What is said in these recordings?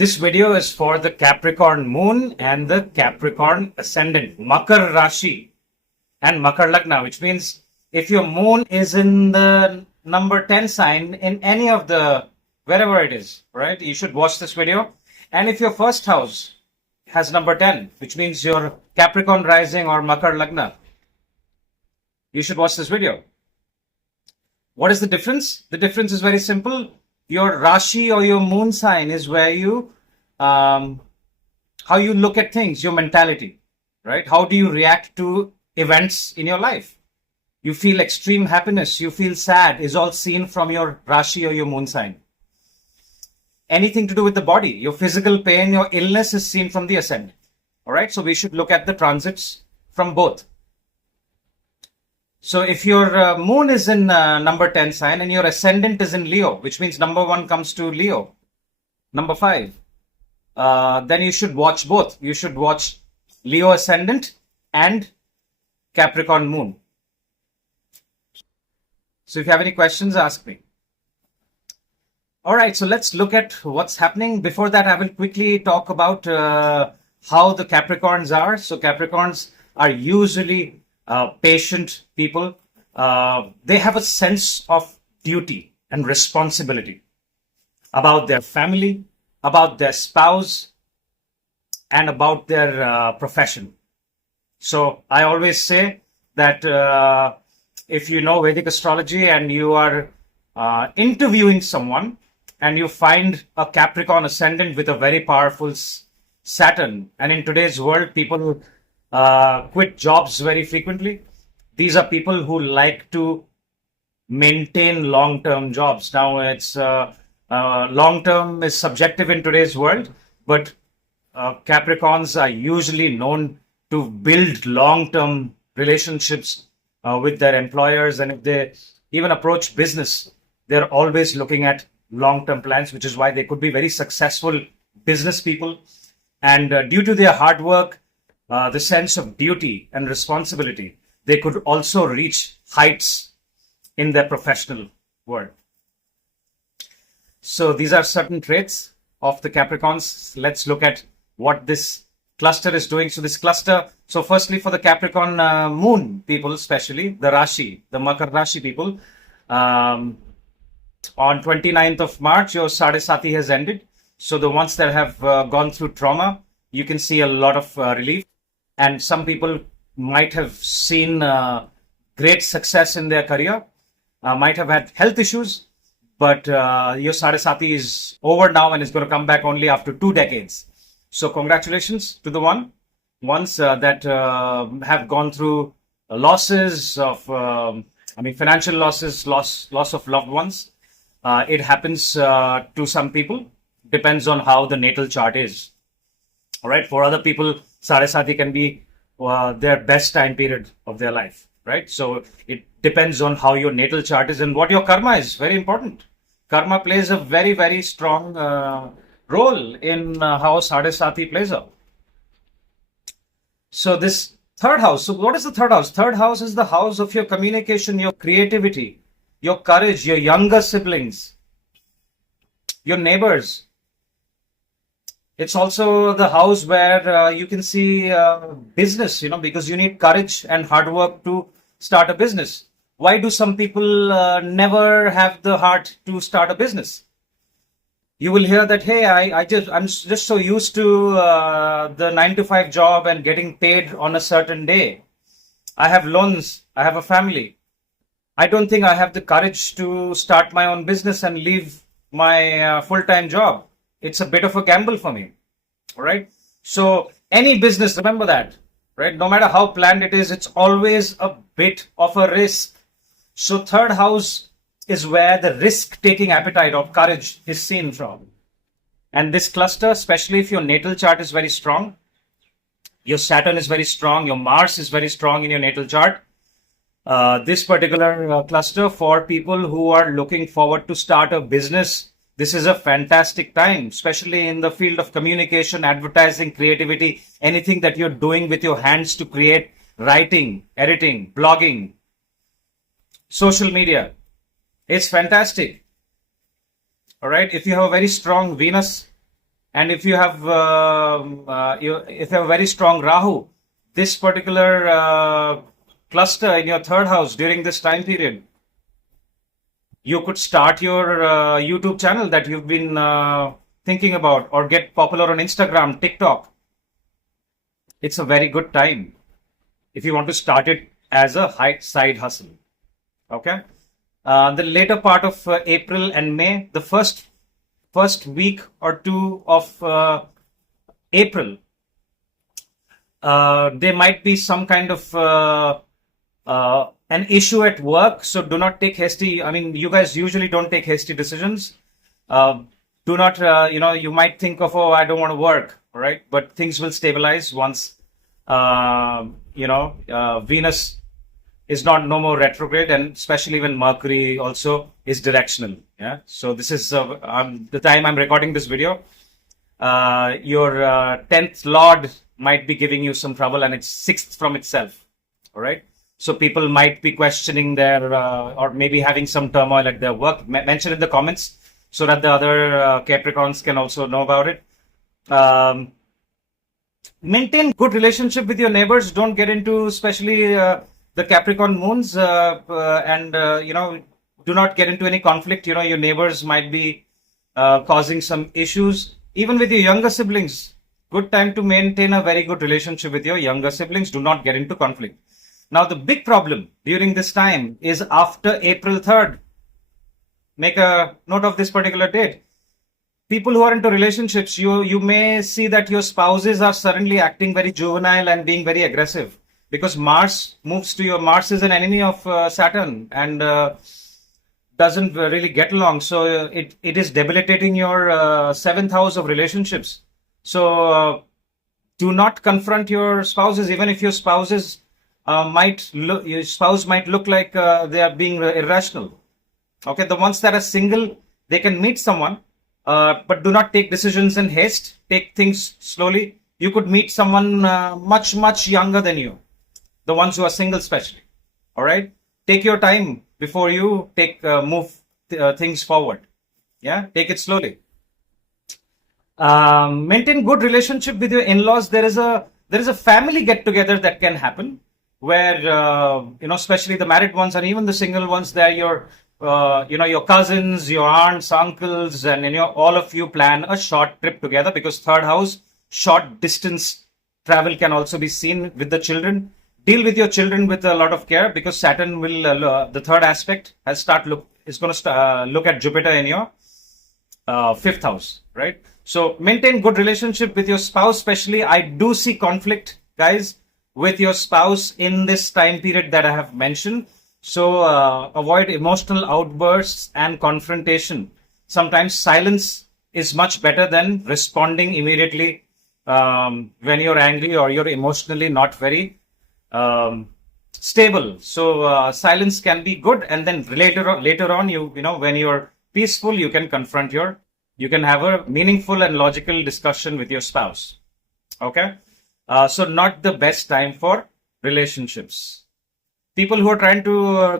This video is for the Capricorn moon and the Capricorn ascendant, Makar Rashi and Makar Lagna, which means if your moon is in the number 10 sign in any of the, wherever it is, right, you should watch this video. And if your first house has number 10, which means your Capricorn rising or Makar Lagna, you should watch this video. What is the difference? The difference is very simple. Your Rashi or your moon sign is where you, how you look at things, your mentality, right? How do you react to events in your life? You feel extreme happiness, you feel sad, is all seen from your Rashi or your moon sign. Anything to do with the body, your physical pain, your illness is seen from the ascendant. All right, so we should look at the transits from both. So if your moon is in number 10 sign and your ascendant is in Leo, which means number 1 comes to Leo, number 5, then you should watch both. You should watch Leo ascendant and Capricorn moon. So if you have any questions, ask me. All right, so let's look at what's happening. Before that, I will quickly talk about how the Capricorns are. So Capricorns are usually patient people. They have a sense of duty and responsibility about their family, about their spouse, and about their profession. So I always say that if you know Vedic astrology and you are interviewing someone and you find a Capricorn ascendant with a very powerful Saturn, and in today's world, people quit jobs very frequently. These are people who like to maintain long-term jobs. Now, it's long-term is subjective in today's world, but Capricorns are usually known to build long-term relationships with their employers, and if they even approach business, they're always looking at long-term plans, which is why they could be very successful business people. And due to their hard work, the sense of duty and responsibility, they could also reach heights in their professional world. So these are certain traits of the Capricorns. Let's look at what this cluster is doing. So this cluster, so firstly for the Capricorn moon people, especially the Rashi, the Makar Rashi people, on 29th of March, your Sade Sati has ended. So the ones that have gone through trauma, you can see a lot of relief. And some people might have seen great success in their career, might have had health issues, but your Sade Sati is over now and is going to come back only after 2 decades. So congratulations to the ones that have gone through losses of, financial losses, loss of loved ones. It happens to some people, depends on how the natal chart is. All right, for other people, Sade Sati can be their best time period of their life, right? So it depends on how your natal chart is and what your karma is. Very important. Karma plays a very, very strong role in how Sade Sati plays out. So this third house. So what is the third house? Third house is the house of your communication, your creativity, your courage, your younger siblings, your neighbors. It's also the house where you can see business, because you need courage and hard work to start a business. Why do some people never have the heart to start a business? You will hear that, hey, I'm just so used to the 9-to-5 job and getting paid on a certain day. I have loans, I have a family. I don't think I have the courage to start my own business and leave my full-time job. It's a bit of a gamble for me. All right. So any business, remember that, right? No matter how planned it is, it's always a bit of a risk. So third house is where the risk-taking appetite of courage is seen from. And this cluster, especially if your natal chart is very strong, your Saturn is very strong, your Mars is very strong in your natal chart. This particular cluster for people who are looking forward to start a business, this is a fantastic time, especially in the field of communication, advertising, creativity, anything that you're doing with your hands to create, writing, editing, blogging, social media. It's fantastic. All right. If you have a very strong Venus And if you have if you have a very strong Rahu, this particular cluster in your third house during this time period, you could start your YouTube channel that you've been thinking about, or get popular on Instagram, TikTok. It's a very good time if you want to start it as a side hustle. Okay. The later part of April and May, the first week or two of April, there might be some kind of an issue at work. So do not take hasty. I mean, you guys usually don't take hasty decisions. Do not, you might think of, oh, I don't want to work, right? But things will stabilize once, Venus is no more retrograde, and especially when Mercury also is directional. Yeah. So this is the time I'm recording this video. Your 10th Lord might be giving you some trouble, and it's 6th from itself. All right. So people might be questioning their, or maybe having some turmoil at their work. Mention in the comments so that the other Capricorns can also know about it. Maintain good relationship with your neighbors. Don't get into, especially the Capricorn moons, and do not get into any conflict. Your neighbors might be causing some issues. Even with your younger siblings, good time to maintain a very good relationship with your younger siblings. Do not get into conflict. Now, the big problem during this time is after April 3rd. Make a note of this particular date. People who are into relationships, you may see that your spouses are suddenly acting very juvenile and being very aggressive, because Mars is an enemy of Saturn, and doesn't really get along. So it is debilitating your 7th house of relationships. So do not confront your spouses, even if your spouse might look like they are being irrational. Okay, the ones that are single, they can meet someone, but do not take decisions in haste. Take things slowly. You could meet someone much younger than you. The ones who are single, especially. All right, take your time before you move things forward. Yeah, take it slowly. Maintain good relationship with your in-laws. There is a family get-together that can happen, where especially the married ones and even the single ones, they're your cousins, your aunts, uncles, and all of you plan a short trip together, because third house, short distance travel can also be seen with the children. Deal with your children with a lot of care, because Saturn will, the third aspect is going to look at Jupiter in your 5th house, right? So maintain good relationship with your spouse. Especially, I do see conflict, guys, with your spouse in this time period that I have mentioned. So avoid emotional outbursts and confrontation. Sometimes silence is much better than responding immediately when you're angry or you're emotionally not very stable. So silence can be good, and then later on, when you're peaceful, you can you can have a meaningful and logical discussion with your spouse. Okay. So not the best time for relationships. People who are trying to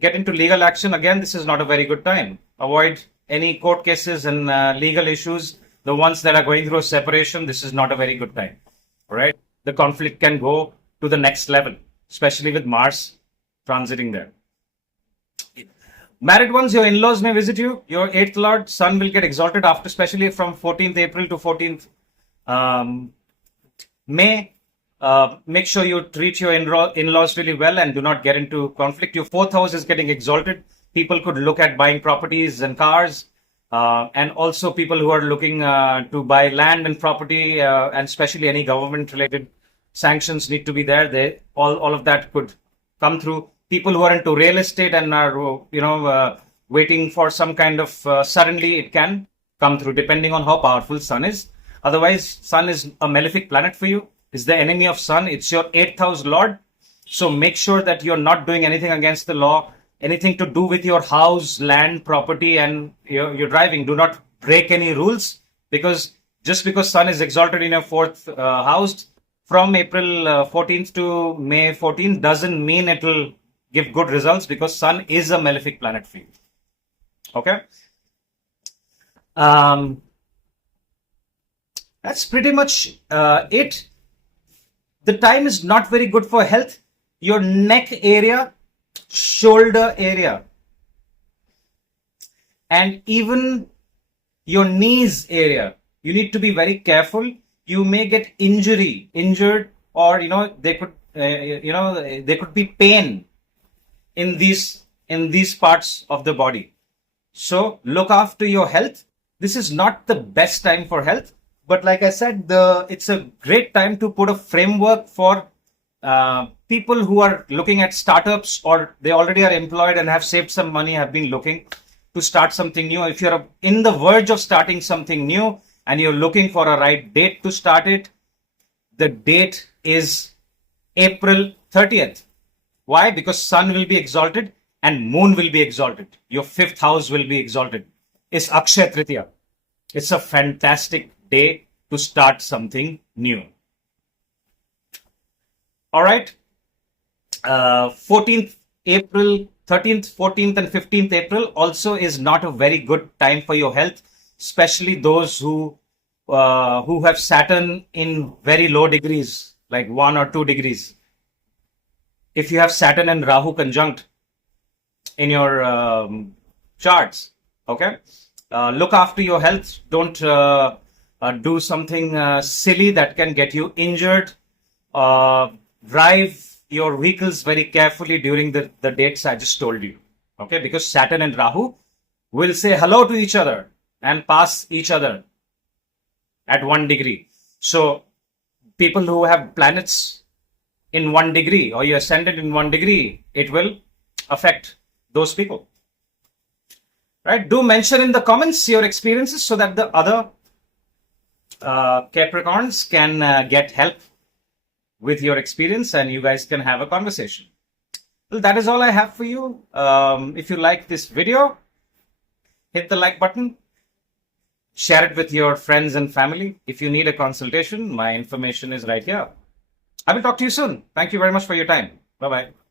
get into legal action, again, this is not a very good time. Avoid any court cases and legal issues. The ones that are going through a separation, this is not a very good time. All right. The conflict can go to the next level, especially with Mars transiting there. Married ones, your in-laws may visit you. Your 8th Lord, Sun, will get exalted after, especially from 14th April to 14th May. Make sure you treat your in-laws really well and do not get into conflict. Your 4th house is getting exalted. People could look at buying properties and cars, and also people who are looking to buy land and property, and especially any government-related sanctions need to be there. All of that could come through. People who are into real estate and are waiting for some kind of suddenly it can come through, depending on how powerful Sun is. Otherwise, Sun is a malefic planet for you. It's the enemy of Sun. It's your 8th house Lord. So make sure that you're not doing anything against the law, anything to do with your house, land, property, and your driving. Do not break any rules, because just because Sun is exalted in your 4th house from April 14th to May 14th doesn't mean it will give good results, because Sun is a malefic planet for you. Okay. That's pretty much it. The time is not very good for health. Your neck area, shoulder area, and even your knees area. You need to be very careful. You may get injured, or there could be pain in these parts of the body. So look after your health. This is not the best time for health, but like I said, it's a great time to put a framework for people who are looking at startups, or they already are employed and have saved some money, have been looking to start something new. If you're in the verge of starting something new and you're looking for a right date to start it, the date is April 30th. Why? Because sun will be exalted and moon will be exalted. Your fifth house will be exalted. It's Akshaya Tritiya. It's a fantastic day to start something new. All right. 14th April, 13th, 14th and 15th April also is not a very good time for your health, especially those who have Saturn in very low degrees, like 1 or 2 degrees. If you have Saturn and Rahu conjunct in your charts, okay, look after your health. Don't do something silly that can get you injured. Drive your vehicles very carefully during the dates I just told you, okay, because Saturn and Rahu will say hello to each other and pass each other at 1 degree. So people who have planets in 1 degree, or your ascendant in 1 degree, it will affect those people. Right? Do mention in the comments your experiences so that the other Capricorns can get help with your experience and you guys can have a conversation. Well, that is all I have for you. If you like this video, hit the like button, share it with your friends and family. If you need a consultation, my information is right here. I will talk to you soon. Thank you very much for your time. Bye-bye.